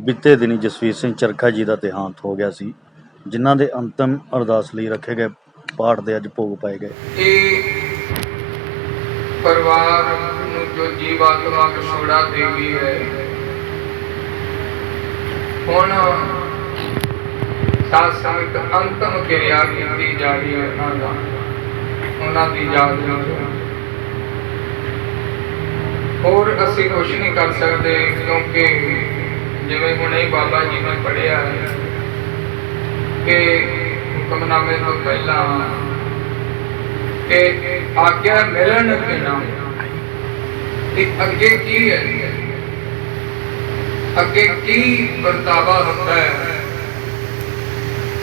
ਬੀਤੇ ਦਿਨੀ ਜਸਵੀਰ ਸਿੰਘ ਚਰਖਾ ਜੀ ਦਾ ਦੇਹਾਂਤ ਹੋ ਗਿਆ ਸੀ, ਜਿਨ੍ਹਾਂ ਦੇ ਅੰਤਮ ਅਰਦਾਸ ਲਈ ਰੱਖੇ ਗਏ ਪਾਠ ਦੇ ਅੱਜ ਭੋਗ ਪਾਏ ਗਏ। ਇਹ ਪਰਿਵਾਰ ਨੂੰ ਜੋ ਜੀਵਾਤਮਾ ਵਿਛੋੜਾ ਦੇ ਹੈ ਹੁਣ ਸਾਧ ਸੰਗਤ ਅੰਤਮ ਕਿਰਿਆ ਕੀਤੀ ਜਾ ਰਹੀ ਹੈ ਉਹਨਾਂ ਦਾ, ਉਹਨਾਂ ਦੀ ਯਾਦ ਵਿੱਚ। ਹੋਰ ਅਸੀਂ ਕੁਝ ਨਹੀਂ ਕਰ ਸਕਦੇ ਕਿਉਂਕਿ ਜਿਵੇਂ ਹੁਣੇ ਹੀ ਬਾਬਾ ਜੀ ਨੇ ਪੜਿਆ ਕਿ ਹੁਕਮਨਾਮੇ ਤੋਂ ਪਹਿਲਾਂ ਕਿ ਆਗਿਆ ਮਿਲਣ ਬਿਨਾ ਕਿ ਅੱਗੇ ਕੀ ਹੈ? ਅੱਗੇ ਕੀ ਵਰਤਾਵਾ ਹੁੰਦਾ ਹੈ?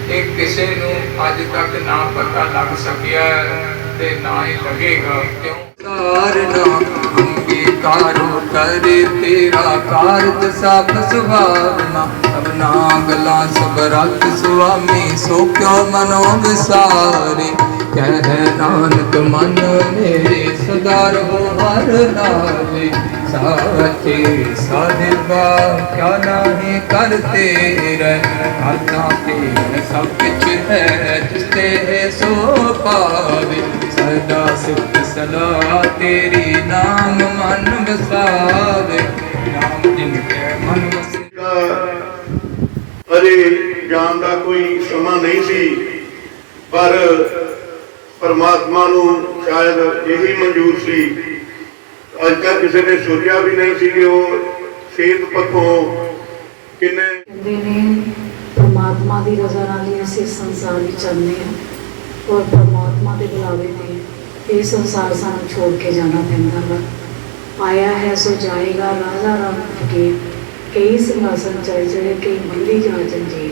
ਇਹ ਕਿਸੇ ਨੂੰ ਅੱਜ ਤੱਕ ਨਾ ਪਤਾ ਲੱਗ ਸਕਿਆ ਤੇ ਨਾ ਹੀ ਲੱਗੇਗਾ। ਕਿਉਂ? ਕਰੇ ਤੇਰਾ ਕਾਰਜ ਸਭ ਸੁਭਾਵਨਾ ਸਭਨਾ ਗਲਾ ਸਭ ਰਤ ਸੁਆਮੀ, ਸੋ ਕਿਉ ਮਨੋ ਵਿਸਾਰੇ ਕਹਿ ਨਾਨਕ, ਮਨ ਮੇਰੇ ਸਦਾ ਰਹੋ ਹਰ ਨਾਲੇ। ਸਾਚੇ ਸਾਹਿਬਾ ਕਿਆ ਨਾਹੀ ਕਰ ਤੇਰੇ ਹਾਥਾਂ ਤੇ ਸਭ ਕੁਝ ਹੈ ਜਿਸ ਤੇ ਸੋ ਪਾਵੇ ਸਦਾ ਸੁਖ ਸਦਾ ਤੇਰੀ ਵਸਾਵੇ ਨਾਮ ਜਿਨ ਕੇ ਮਨ ਵਸੇ ਦਾ ਜਾਣ ਦਾ ਕੋਈ ਸਮਾਂ ਨਹੀਂ ਸੀ, ਪਰ ਪਰਮਾਤਮਾ ਨੂੰ ਸ਼ਾਇਦ ਇਹੀ ਮਨਜ਼ੂਰ ਸੀ। ਅੱਜ ਤੱਕ ਕਿਸੇ ਨੇ ਸੋਚਿਆ ਵੀ ਨਹੀਂ ਸੀ ਕਿ ਉਹ ਸਿਹਤ ਪੱਖੋਂ ਕਿੰਨੇ ਕਹਿੰਦੇ ਨੇ, ਪਰਮਾਤਮਾ ਦੀ ਰਜ਼ਾ ਨਾਲ ਹੀ ਅਸੀਂ ਸੰਸਾਰ ਵਿੱਚ ਚੱਲਦੇ ਹਾਂ ਔਰ ਪਰਮਾਤਮਾ ਦੇ ਬੁਲਾਵੇ ਤੇ ਇਹ ਸੰਸਾਰ ਸਾਨੂੰ ਛੋੜ ਕੇ ਜਾਣਾ ਪੈਂਦਾ ਵਾ। ਆਇਆ ਹੈ, ਸੋ ਜਾਏਗਾ ਰਾਜਾ ਰਾਮ ਫਕੀਰ ਕਈ ਸਿੰਘਾਸਨ ਚੜ ਚੜੇ ਕਈ ਮੰਦੀ ਜਾਂ ਜੰਜੀਰ